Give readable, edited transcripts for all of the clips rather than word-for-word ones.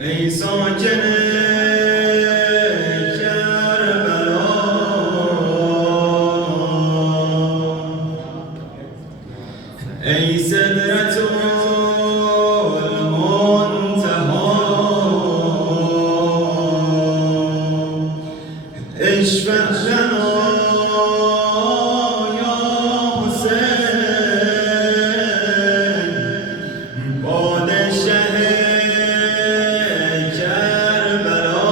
ای ساکن کربلا، ای سدرة المنتهى، اشفع لنا یا حسین، پادشه کربلا.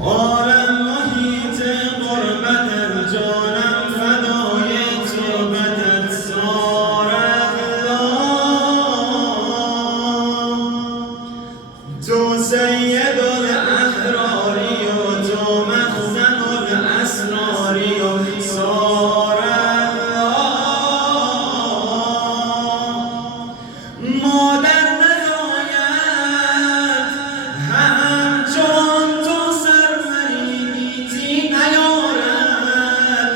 عالم محیط غربتت، جانم فدای تربتت، سار الله. تو سید الاحراری و تو مخزن الاسراری و سار الله. مادر نزاید همچون تو سرمریتی نیارد،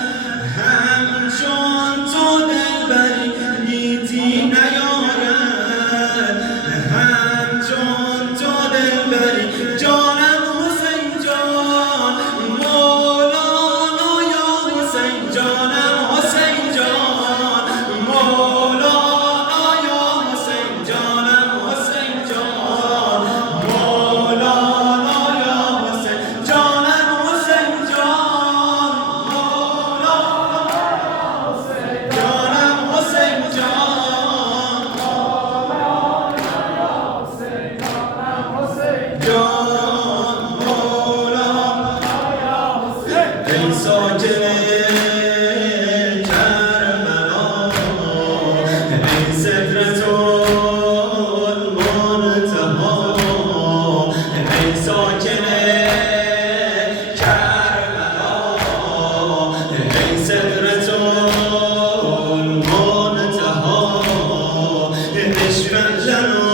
همچون تو دلبری گیتی نیارد، همچون تو دلبری. جانم حسین جان، مولانا یا حسین، جانم حسین جان، مولانا یا حسین، جانم حسین جان، مولانا یا حسین، جانم حسین جان، مولانا یا حسین، جانم حسین جان، مولانا یا حسین، جانم حسین جان، مولانا یا حسین. ای ساکن کربلا، ای سدرة المنتهى، ای ساکن کربلا، ای سدرة المنتهى، اشفع لنا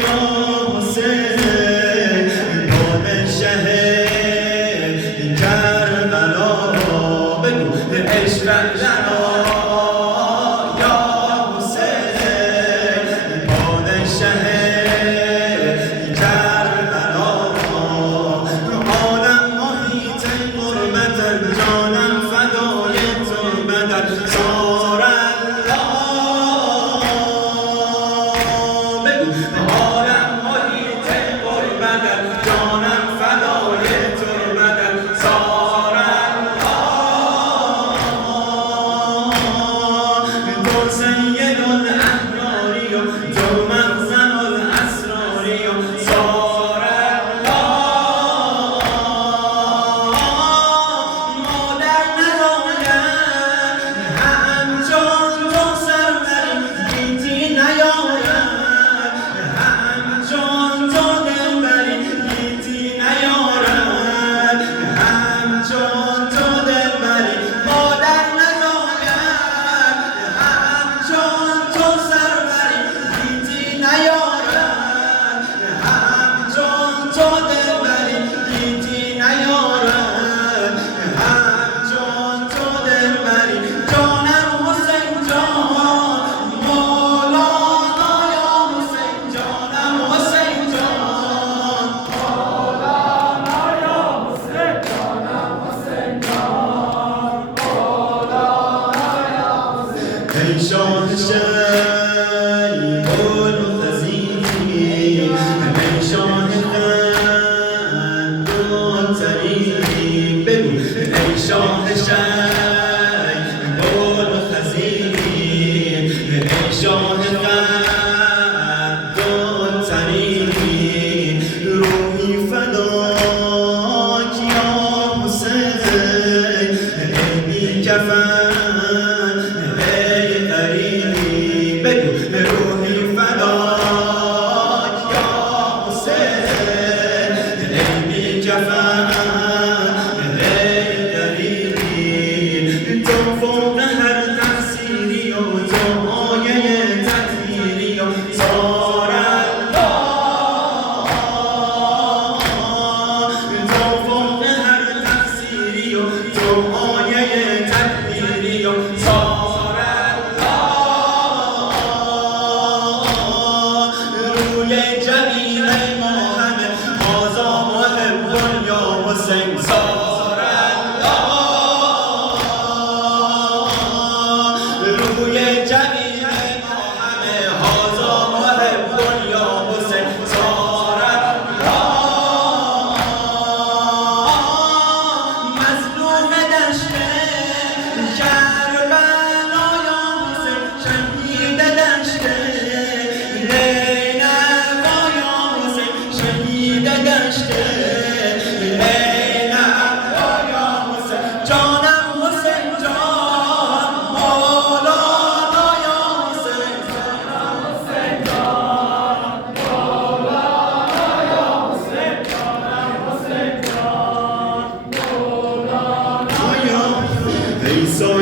یا حسین، پادشه کربلا. بگو اشفع لنا یا حسین، پادشه کربلا. عالم محیط غربتت، جانم فدای تربتت، سار الله. بگو عالم محیط غربتت، جانم فدای تربتت، سار الله. تو سید الاحراری و تو مخزن الاسراری و سار الله. مادر نزاید همچون تو سرمریتی نیارد، همچون تو دلبری گیتی نیارد، همچون تو دلبری. مادر نزاید همچون تو سرمریتی نیارد، همچون تو دلبری گیتی نیارد، همچون تو دلبری. جانم حسین جان، مولانا یا حسین، جانم حسین جان، مولانا یا حسین، جانم حسین جان، مولانا یا حسین. ای شاه شیب الخزین، ای شاه قد الطریق. بگو ای شاه شیب الخزین، ای شاه قد الطریق. روحی فداک یا حسین، ای بی کفن ای غریب. بگو روحی فداک یا حسین، ای بی کفن ای غریب. تو فوق هر تحصیلی و تو آیه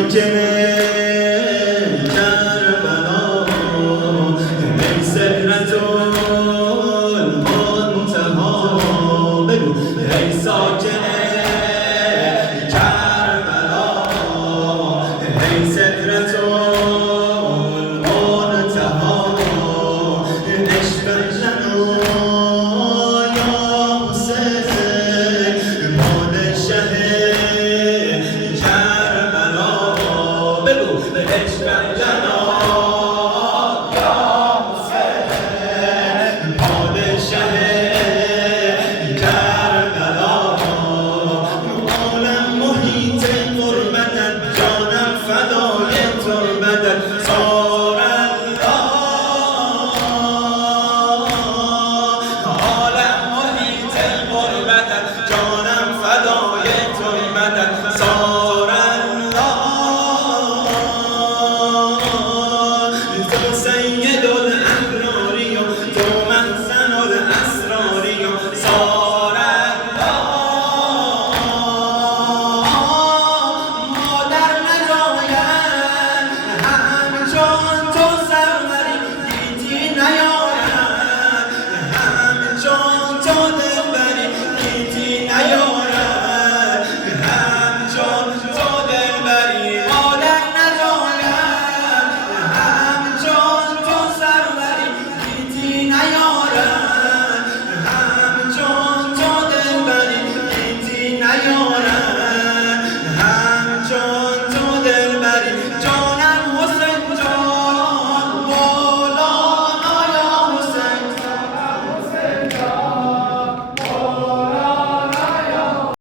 که